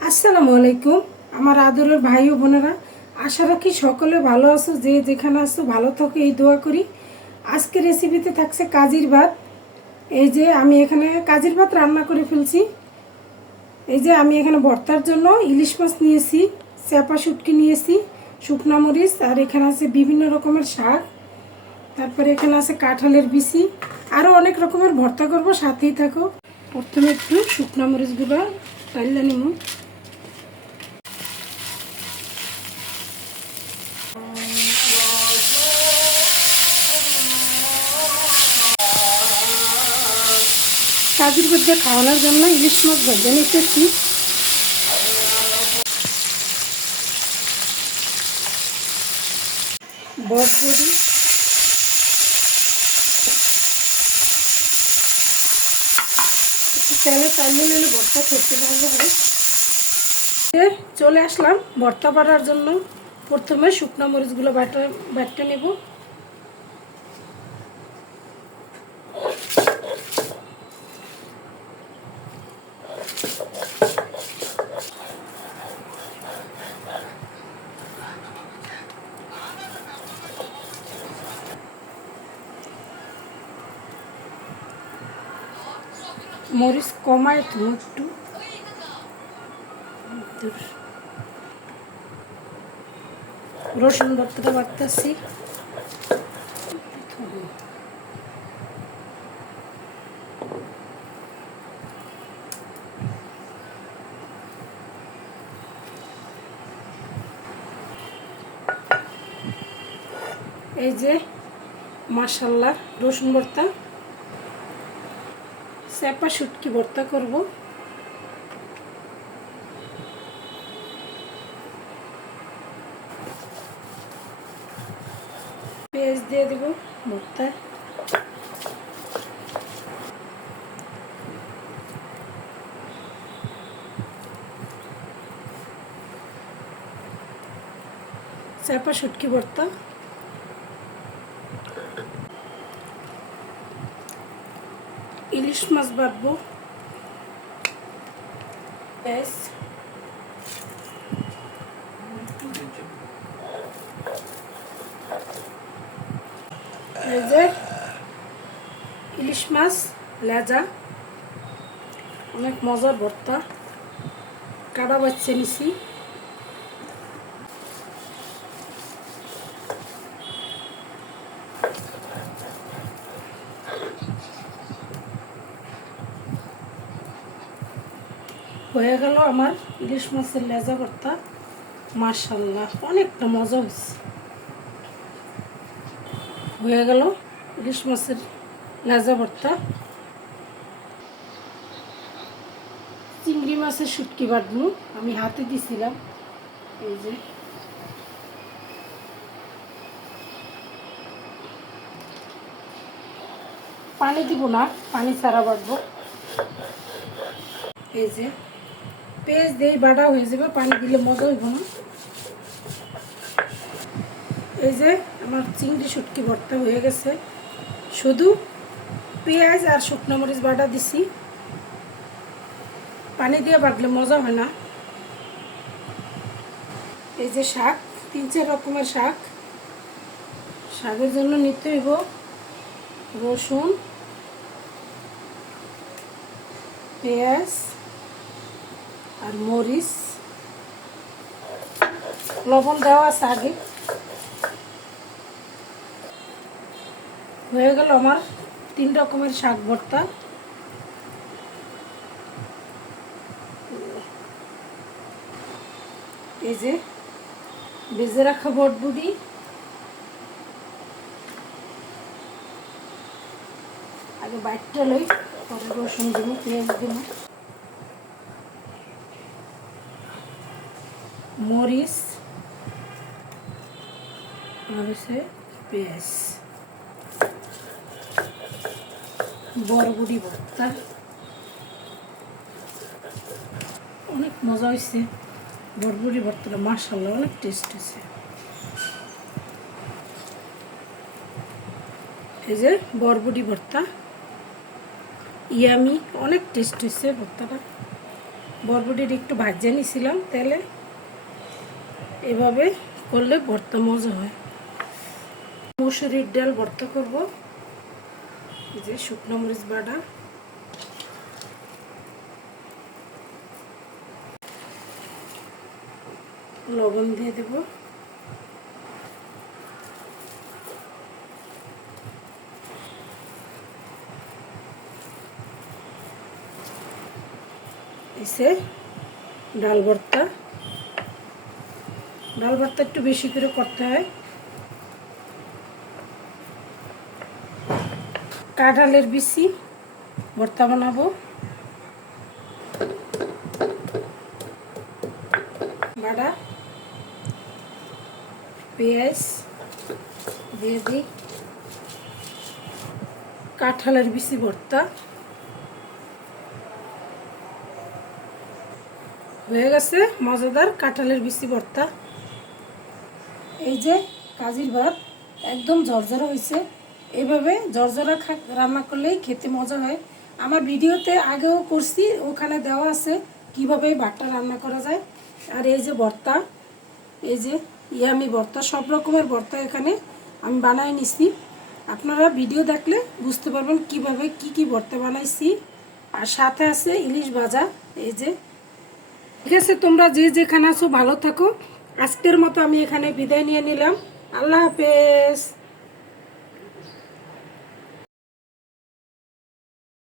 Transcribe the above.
আসসালামু আলাইকুম। আমার আদরের ভাই ও বোনেরা, আশা রাখি সকলে ভালো আছো, যে যেখানে আছো ভালো থাকো, এই দোয়া করি। আজকে রেসিপিতে থাকছে কাজির ভাত। এই যে আমি এখানে কাজির ভাত রান্না করে ফেলছি। এই যে আমি এখানে ভর্তার জন্য ইলিশ মাছ নিয়েছি চেপা শুটকি নিয়েছি, শুকনা মরিচ, আর এখানে আছে বিভিন্ন রকমের শাক। তারপরে এখানে আছে কাঁঠালের বিচি। আরও অনেক রকমের ভর্তা করব, সাথেই থাকো। প্রথমে একটু শুকনা মরিচগুলো টাইলা নিব। কাজের মধ্যে খাওয়ানোর জন্য ইলিশ মাছ ভেজে নিতেছি। ভর্তা চলে আসলাম ভর্তা বাড়ার জন্য। প্রথমে শুকনো মরিচগুলো বাটা বাটতে নেব মরিচ কমায় তো একটু। রসুন ভর্তাটা বাড়তেছি এই যে মাসাল্লাহ রসুন ভর্তা। স্যাপা শুটকি ভর্তা করব। পেঁয়াজ দিয়ে দেব ভর্তা। চাপা শুটকি ভর্তা। ইলিশ মাছ বাটবো। পেঁয়াজ। এই ইলিশ মাছ লেজা অনেক মজার ভর্তা কাটা বাচ্চা নিছি হয়ে গেল আমার ইলিশ মাছের লেজা ভর্তা মার্শাল্লাহ অনেকটা মজা হয়েছে হয়ে গেল ইলিশ মাছের লেজা ভর্তা চিংড়ি মাছের শুটকি বাটবো আমি হাতে দিছিলাম, এই যে। পানি দিব না, পানি ছাড়া বাটবো এই যে, পেঁয়াজ দিয়ে বাটা হয়ে যাবে, পানি দিলে মজা হইব না। এই যে আমার চিংড়ি শুটকি ভর্তা হয়ে গেছে। শুধু পেঁয়াজ আর শুকনো মরিচ বাটা দিছি। পানি দিয়ে বাটলে মজা হয় না। এই যে শাক, তিন চার রকমের শাক। শাকের জন্য নিতে হইব রসুন, পেঁয়াজ আর মরিচ। লবণ দেওয়া আছে হয়ে গেল আমার তিন রকমের শাক ভর্তা। এই যে বেজে রাখা বটবুড়ি আগে বাইটটা লই, পরে রসুন দিব, পেঁয়াজ দিব। মরিচ আর পেঁয়াজ। বরবুড়ি ভর্তা। অনেক মজা হয়েছে বরবুড়ি ভর্তাটা মাসাল্লাহ অনেক টেস্ট হয়েছে এই যে বরবুটি ভর্তা। ইয়ামি, অনেক টেস্ট হয়েছে ভর্তাটা। বরবটির একটু ভাজিয়ে নিয়েছিলাম তেলে। এভাবে করলে ভর্তা মজা হয়। মসুরির ডাল ভর্তা করব। যে শুকনো মরিচ বাটা। লবণ দিয়ে দেব। এসে ডাল ভর্তা। ডাল ভর্তা একটু বেশি করে করতে হয়। কাঁঠালের বিচি, ভর্তা বানাবো। বাড়া পেঁয়াজ, দিয়ে দিই। কাঁঠালের বিচি, ভর্তা। হয়ে গেছে মজাদার কাঁঠালের বিচি, ভর্তা। এই যে কাজির ভাত, একদম ঝরঝরা হয়েছে। এইভাবে ঝরঝরা খা রান্না করলেই খেতে মজা হয়। আমার ভিডিওতে আগেও করছি, ওখানে দেওয়া আছে কীভাবে ভাতটা রান্না করা যায়। আর এই যে ভর্তা, এই যে ইয়ামি ভর্তা, সব রকমের ভর্তা এখানে আমি বানাই নিছি। আপনারা ভিডিও দেখলে বুঝতে পারবেন কীভাবে কি কি ভর্তা বানাইছি। আর সাথে আছে ইলিশ ভাজা, এই যে। ঠিক আছে, তোমরা যে যেখানে আছো ভালো থাকো। আজকের মতো আমি এখানে বিদায় নিয়ে নিলাম। আল্লাহ হাফেজ।